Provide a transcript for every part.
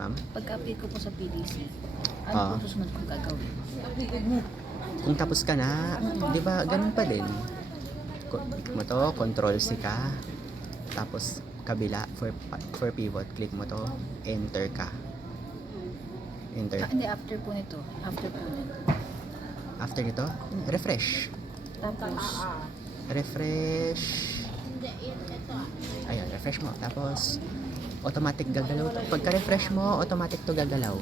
Ma'am? Pagka-update ko po sa PDC, ano Ah. po susunod kong gagawin? Kung tapos ka na, di ba, ganun pa din. Click mo to, control C ka. Tapos, kabila, for pivot, click mo to, enter ka. Enter. Hindi, after po nito. After po nito. After nito, refresh. Tapos, Refresh. Ayun, refresh mo. Tapos, automatic gagalaw to. Pagka-refresh mo, automatic to gagalaw.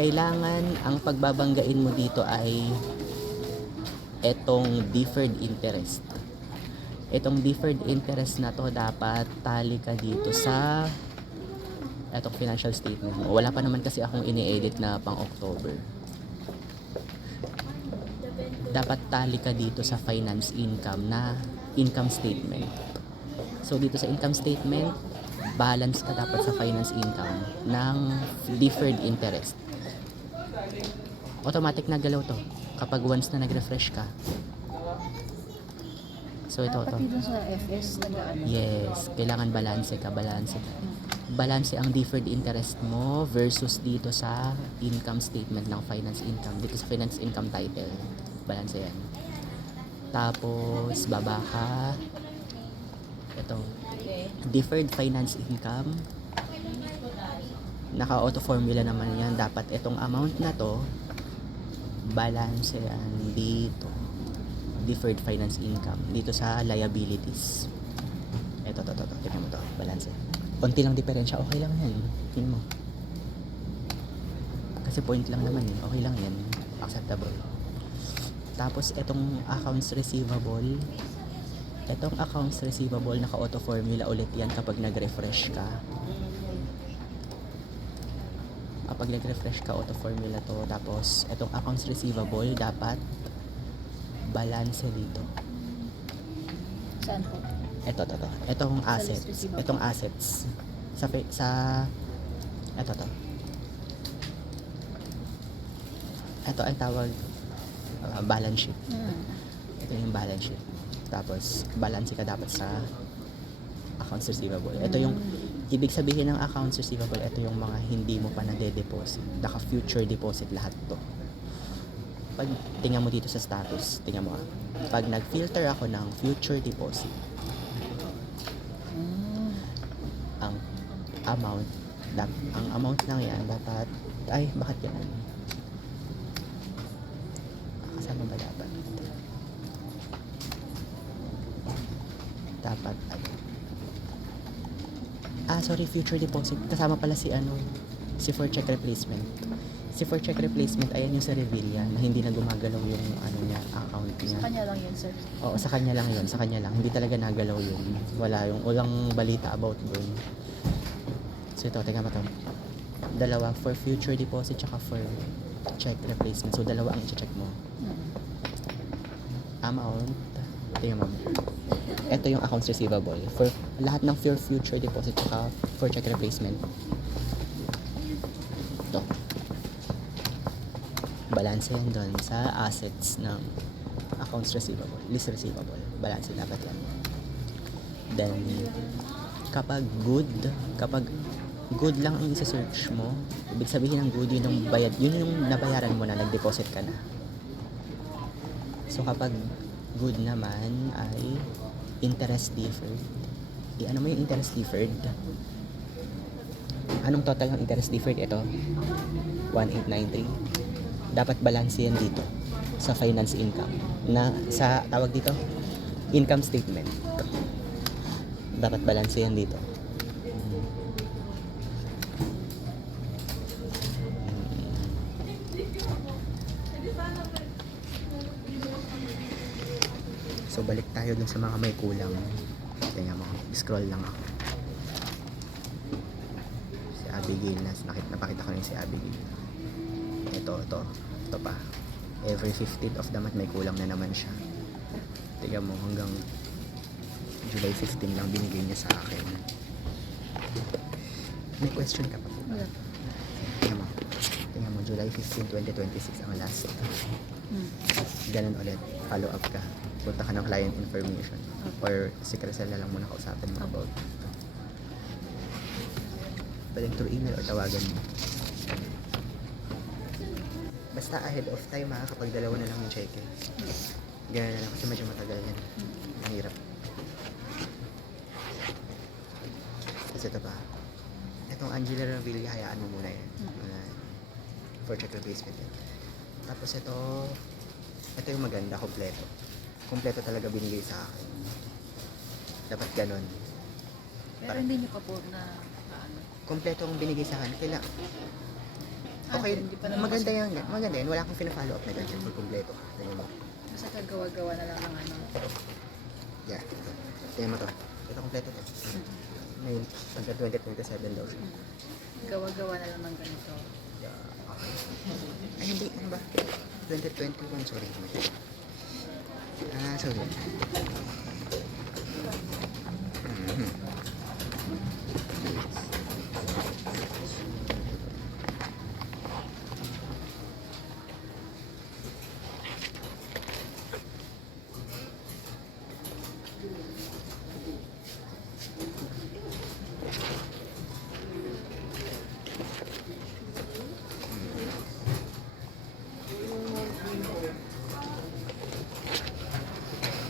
Kailangan ang pagbabanggain mo dito ay etong deferred interest. Etong deferred interest na to, dapat tali ka dito sa etong financial statement mo. Wala pa naman kasi akong ini-edit na pang October. Dapat tali ka dito sa finance income na income statement. So dito sa income statement, balance ka dapat sa finance income ng deferred interest. Automatic na galaw to kapag once na nag-refresh ka. So ito to. pati dun sa FS, nag-ano? Yes, kailangan balanse ka. Balanse ang deferred interest mo versus dito sa income statement ng finance income. Dito sa finance income title. Balanse yan. Tapos, baba ka. Ito. Deferred finance income. Naka-auto formula naman yan. Dapat itong amount na to, balanse yan dito. Deferred finance income. Dito sa liabilities. Ito. Tingnan mo to. Balanse. Konti lang diferensya. Okay lang yan. Tingnan mo. Kasi point lang naman eh. Okay lang yan. Acceptable. Tapos, itong accounts receivable. Itong accounts receivable, naka-auto formula ulit yan kapag nag-refresh ka. Kapag nag-refresh ka, auto formula to. Tapos, itong accounts receivable, dapat balance dito. Saan po? Ito. Itong Sa assets. list receivable. Itong assets. Ito to. Ito ang tawag balance sheet. Ito yung balance sheet. Tapos, balance ka dapat sa accounts receivable. Ito yung, ibig sabihin ng accounts receivable, ito yung mga hindi mo pa nade-deposit. Naka-future deposit lahat to. Pag tingnan mo dito sa status, tingnan mo pag nag-filter ako ng future deposit, ang amount lang yan, dapat, bakit yan? Kasama ba dapat? Future deposit. Kasama pala si for check replacement. Si for check replacement, ayan yung sa Revilla na hindi na gumagalaw yung account niya. Sa kanya lang yun, sir. Oo, sa kanya lang yun. Sa kanya lang. Hindi talaga nagalaw yun. Walang balita about dun. So ito, tingnan mo to. Dalawa, for future deposit tsaka for check replacement. So dalawa ang i-check mo. Amount. Tingnan mo. Ito yung accounts receivable. For lahat ng future deposit tsaka for check replacement. Ito. Balance yan doon sa assets ng accounts receivable. List receivable. Balance dapat yan. Then, kapag good lang ang isa-search mo, ibig sabihin ng good, yun yung nabayaran mo na, nag-deposit ka na. So, kapag good naman ay interest deferred. Ano mo yung interest deferred? Anong total ng interest deferred? Ito, 1893. Dapat balance yan dito sa finance income. Na sa tawag dito, income statement. Dapat balance yan dito. So, balik tayo dun sa mga may kulang. Tingnan mo, scroll lang ako. Si Abigail, napakita ko na yung si Abigail. Ito pa. Every 15th of the month may kulang na naman siya. Tingnan mo, hanggang July 15 lang binigay niya sa akin. May question ka pa po? Wala. Tingnan mo, July 15, 2026 ang last. Ganun ulit, follow up ka. Punta ka ng client information. Or si Crisel na lang muna kausapin mo about. Pwedeng through email or tawagan mo. Basta ahead of time ha, kapag dalawa na lang yung cheque. Ganyan na lang kasi medyo matagal yan. Ang hirap. Kasi ito pa. Itong Angela Revilla, hayaan mo muna yan. For check replacement yan. Tapos ito yung maganda, kompleto. Kompleto talaga binigay sa akin. Dapat ganon. Pero hindi nyo pa po na ano. Kompleto ang binigay sa akin. Okay, Hindi pa naman maganda yan. Maganda yan. Wala akong pina-follow up na ganyan for kompleto. Tingnan mo. Basta kagawa-gawa na lang ng ano. Yeah. Tingnan mo to. Ito kompleto to. May hanggang 2027 daw siya. Gawa-gawa na lang ng ganito. Ay, hindi. Ano ba? 2021, sorry. Sorry.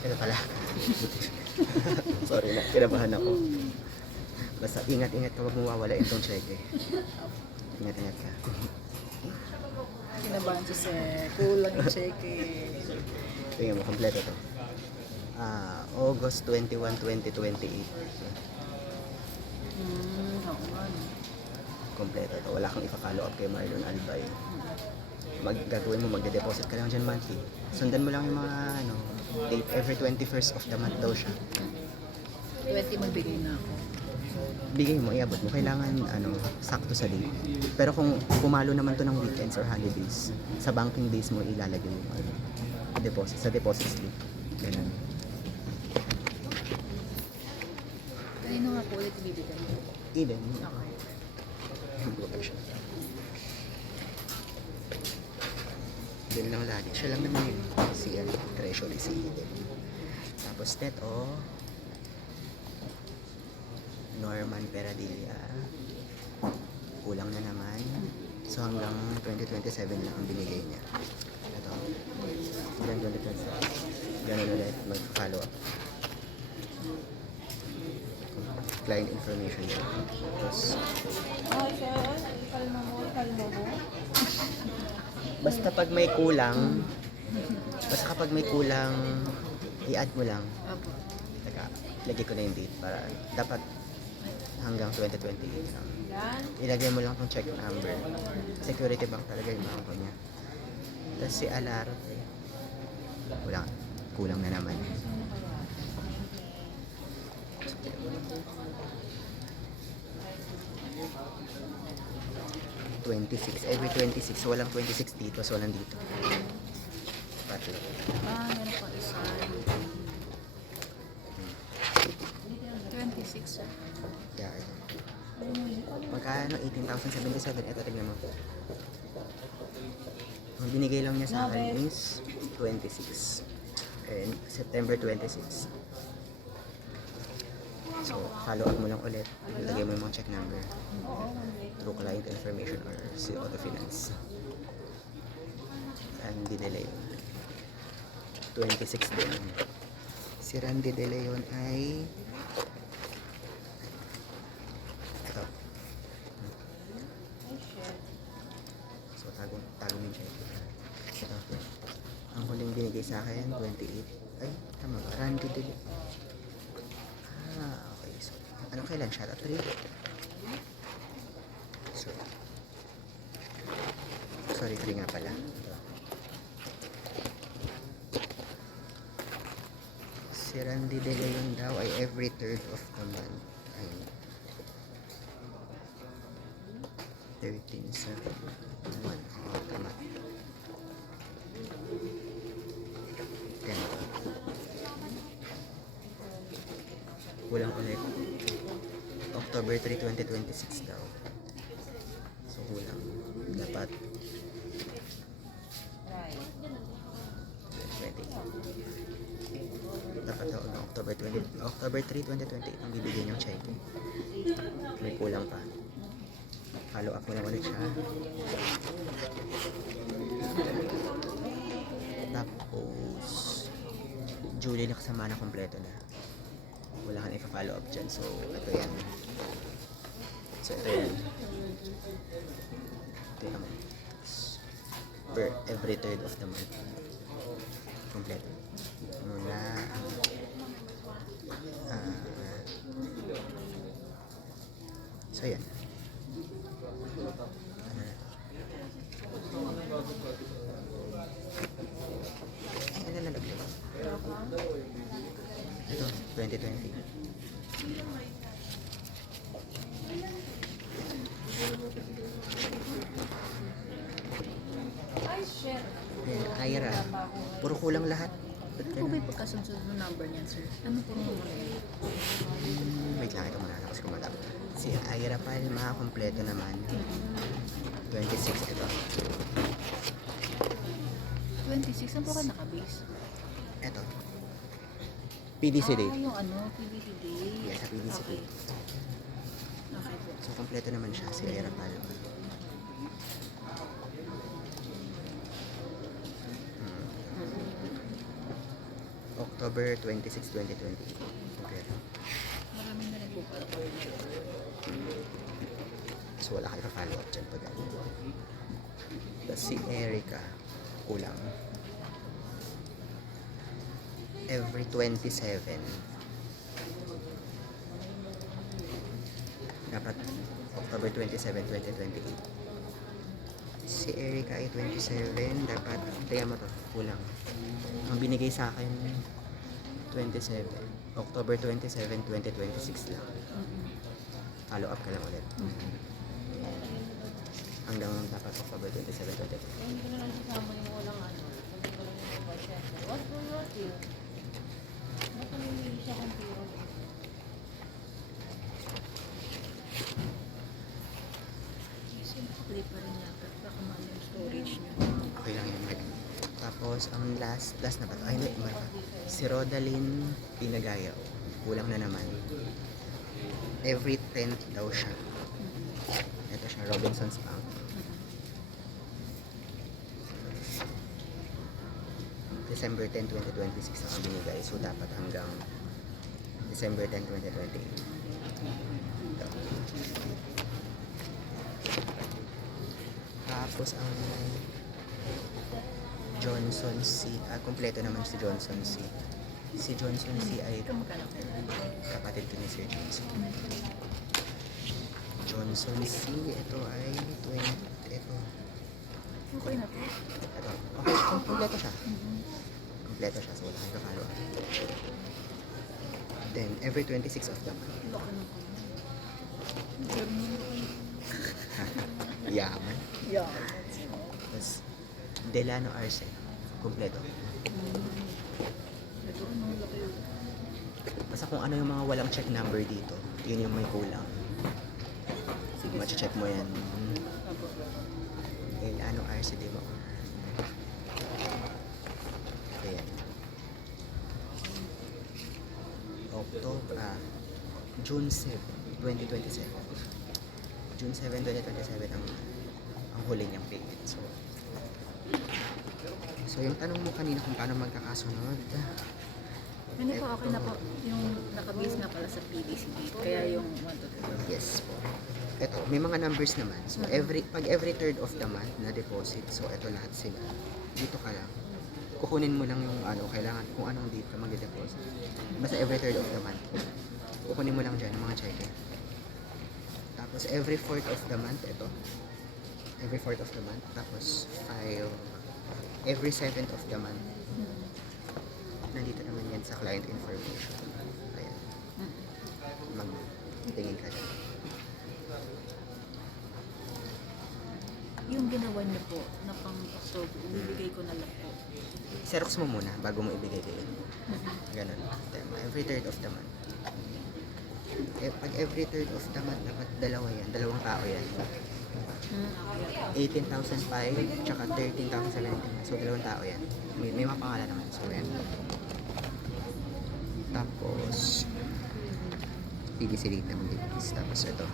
Ito pala. Sorry na, kinabahan ako. Basta ingat-ingat ka, huwag mawawala itong cheque. Ingat-ingat ka. Kinabahan siya sa kulang yung cheque. Tingnan mo, kompleto to. August 21, 2028. Oo nga. Kompleto to. Wala kang ipa-follow up kay Marlon Albay. Gagawin mo, magde-deposit ka lang dyan monthly. Sundan mo lang yung mga date. Every 21st of the month daw siya. 20 magbigay na ako. Bigay mo, iabot mo. Kailangan sakto sa date. Pero kung pumalo naman to ng weekends or holidays, sa banking days mo ilalagay yung deposit. Sa deposit slip. Ganun. Kanino nga po ulit ibibigay mo? Eden. Okay. Mag-open siya. Doon lang lagi. Siya lang naman yun. Si treasury, si Eden. Tapos neto, Norman Peradilla. Kulang na naman. So hanggang 2027 lang ang binigay niya. Ito. Hanggang 2027. Ganun ulit. Mag-follow up. Client information niya. Tapos, Kalma mo. basta pag may kulang, basta kapag may kulang, i-add mo lang. Apo. Teka, lagay ko na yung date para dapat hanggang 2028 lang. Ilagay mo lang tong check number. Security bank talaga yung bangko niya. Tapos si Alarte, kulang na naman. Every 26, so walang 26 dito, so walang dito. Patlo. Meron pa isa. 26 sir. Yeah. Magkano? 18,077. Ito, tignan mo. Ang binigay lang niya sa akin is 26. And September 26. So, follow up mo lang ulit. Ilagay mo yung mga check number. Through client information or si Auto Finance. Randy De Leon. 26 din. Si Randy De Leon ay ito. So, tago mo yung check. Ito. Ang huling binigay sa akin, 28. Ay, tama ba? Randy De Leon. Okay. So, anong kailan siya? 3? So, sorry, 3 nga pala. Si Randy De Leon daw ay every 3rd of the month. Ayun. 13, 7, 1. Oh, tama. 10. Kulang ulit. October 3, 2026 daw. So, kulang. Dapat 20. Dapat daw no, October 3, 2028 ang bibigyan yung check. May kulang pa. follow up mo lang ulit siya. Tapos, Julie nakasama na kompleto na. Wala kang ipa-follow up dyan. So, ito yan. So, ito yan. Ito yan. Per every third of the month. Kompleto. Mula so yan. Ano na? Ay, ano na lagyan? Ito, 2020. Ayan, Ira. Puro kulang lahat. Ba't Ano po ba ganun? yung pagkasunod ng number niyan, sir? Ano po yung number niyan? Wait lang, ito muna. Tapos kumatap. Si Ira Palma, kompleto naman. 26 ito. 26. Saan po kayo nakabase? Ito. PDC Ah, date. yung ano, PDC day. Yes, sa PDC Okay. date. Okay po. So, kompleto naman siya, si Ira Palma. October 26, 2020. Kompleto. Maraming na rin po pala po. So, wala kayo follow up dyan pag ano. Tapos si Erica, kulang. Every 27. Dapat October 27, 2028. Si Erica ay 27. Dapat, tingnan mo to, kulang. Ang binigay sa akin, 27. October 27, 2026 lang. Follow up ka lang ulit. Hanggang dapat October 27, 2026. Hindi ko na lang sasama yung walang ano. What po yun? Ba't namimili siya kung piro? Simple pa rin yata. Baka mahal yung storage niya. Okay lang yun, Mark. Tapos, ang last na ba? Ay, hindi, iba pa. Si Rodalyn Pinagayaw. Kulang na naman. Every 10th daw siya. Ito siya, Robinson's Bank. December 10, 2026 ang binigay. So, dapat hanggang December 10, 2028. Ito. Tapos, ang Johnson C. Kompleto naman si Johnson C. Si Johnson C. ay Ito magkano? kapatid ko ni Sir Johnson. Johnson C. Ito ay 20. Ito. Okay na po. Ito. Okay, kompleto siya. Kompleto siya. So, wala kang kakalo. Then, every 26 of the month. Loko na po. German. Yaman. Yeah. Tapos, Delano Arce. Kompleto. Ito, ano, laki yun. Basta kung ano yung mga walang check number dito, yun yung may kulang. Sige, Mache-check mo yan. Apo. Delano Arce, di ba? Ayan. June 7, 2027. June 7, 2027 ang huli niyang payment. So yung tanong mo kanina kung paano magkakasunod, Hindi po, okay na po. Yung nakabase na pala sa PDCD. Kaya yung 1 to 2. yes po. Ito, may mga numbers naman. So pag every third of the month na deposit, so ito lahat sila. Dito ka lang. Kukunin mo lang yung kailangan kung anong date ka magde-deposit. Basta every third of the month. Kukunin mo lang dyan yung mga cheque. Tapos every fourth of the month, ito. Every fourth of the month. Tapos every seventh of the month. Nandito naman yan sa client information. Ayan. Magtingin ka dyan. Yung ginawa niyo po na pang October, ibibigay ko na lang po. Xerox mo muna bago mo ibigay kayo. Ganun. Every third of the month. Pag every third of the month, dapat dalawa yan. Dalawang tao yan. Okay. 18,005 tsaka 13,079. So, dalawang tao yan. May mga pangalan naman. So, yan. Tapos, PDC rate naman din. Tapos, ito.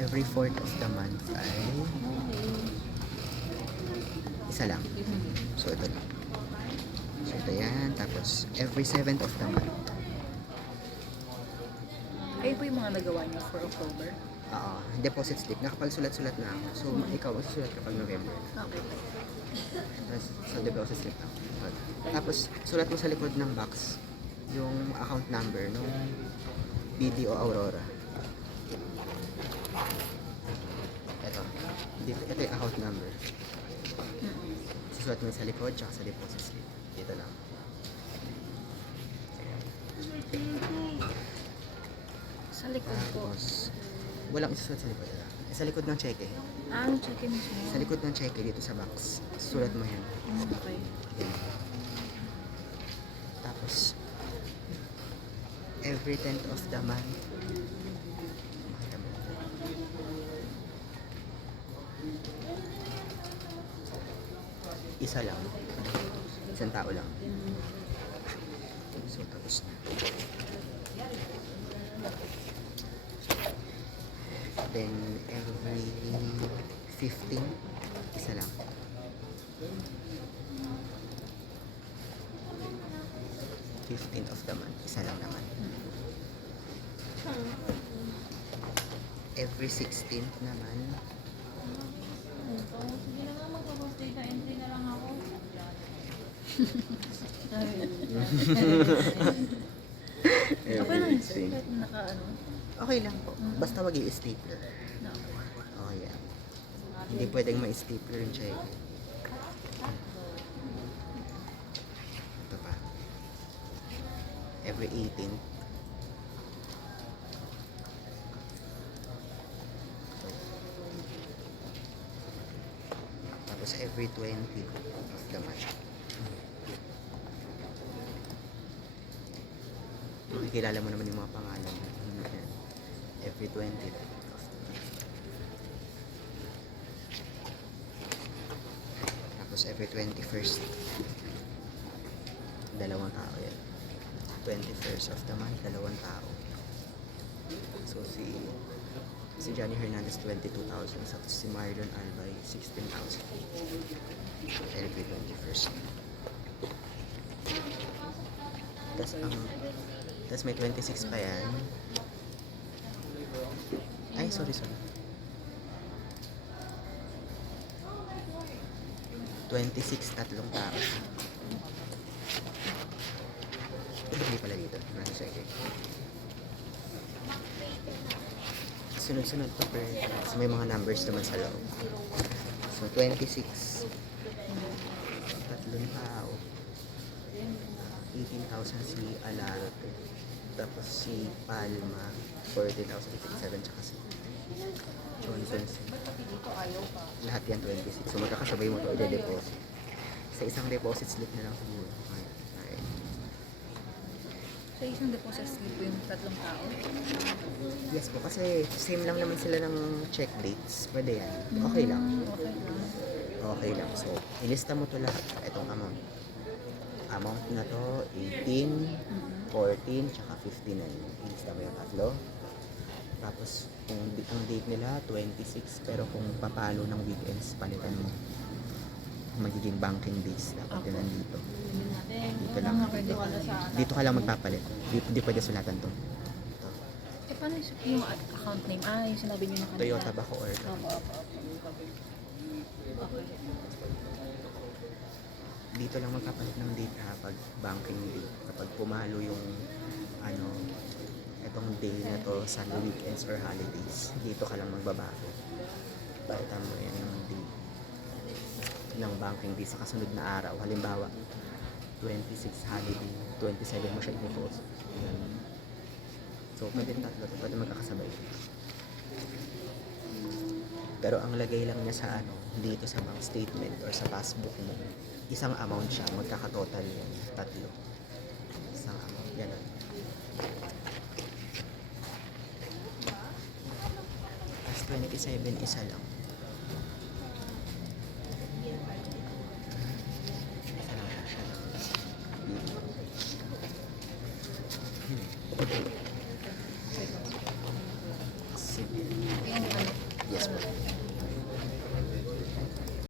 every 4th of the month ay isa lang. So, ito lang. So, ito yan. Tapos, every 7th of the month. Kayo po yung mga nagawa niyo for October? Deposit slip. Nakapagsulat-sulat na ako. So, ikaw magsusulat kapag November. Okay. Tapos, sa deposit slip lang. Tapos, sulat mo sa likod ng box yung account number ng BDO Aurora. Ito. Ito yung account number. Susulat mo sa likod tsaka sa deposit slip. Dito lang. Sa likod po. Tapos, walang isusulat sa likod. Sa likod ng cheque. Ang check-in mismo. Sa likod ng cheque dito sa box. Sulat mo yan. Okay. Yan. Tapos, every 10th of the month, makita mo. Isa lang. Isang tao lang. So, tapos na. Then, every 15, isa lang. Fifteenth of the month, isa lang naman. Every 16th naman, Sige na nga, magpo-post data entry na lang ako. Okay lang yun, sir. Kahit naka-ano. okay lang po. Basta wag i-stapler. No. Oh, yeah. Hindi pwedeng ma-stapler yung check. Ito pa. Every 18th. Tapos every 20th of the month. Makikilala mo naman yung mga pangalan. Every 20th of the month. Tapos every 21st. Dalawang tao yan. 21st of the month, dalawang tao. So si Johnny Hernandez 22,000, tapos si Marlon Albay 16,000. Every 21st. Tapos may 26 pa yan. Ay, sorry. 26, tatlong tao. Hindi pala dito. Nasa second. Sunod-sunod pa per. So, may mga numbers naman sa loob. So, 26. Tatlong tao. 18,000 si Alarte. Tapos si Palma. 40,057. Tsaka si Johnson. Lahat yan 26. So, magkakasabay mo ito i-deposit. Sa isang deposit slip na lang siguro. Okay. Sa isang deposit slip po yung tatlong tao? Yes po, kasi same lang naman sila ng check dates. Pwede yan. Okay lang. Okay lang. Okay lang. So, ilista mo to lahat. Itong amount. Amount na to, 18, 14, tsaka 59. Ilista mo yung tatlo. Tapos, kung ang date nila, 26. Pero kung papalo ng weekends, palitan mo. Magiging banking days. Dapat yun nandito. Dito lang. Dito ka lang magpapalit. Di pwede sulatan to. Ito. Eh, paano yung account name? Yung sinabi niyo na kanina. Toyota ba ko or Opo. Okay. dito lang magpapalit ng date kapag banking day. Kapag pumalo yung itong day na to sa weekends or holidays, dito ka lang magbabago. Palitan mo yan yung day ng banking day sa kasunod na araw. Halimbawa, 26 holiday, 27 mo siya i-post. So, pwede tatlo, pwede magkakasabay. Pero ang lagay lang niya sa dito sa bank statement or sa passbook mo, isang amount siya, magkakatotal yan, tatlo. Isang amount, gano'n. Tapos 27, isa lang.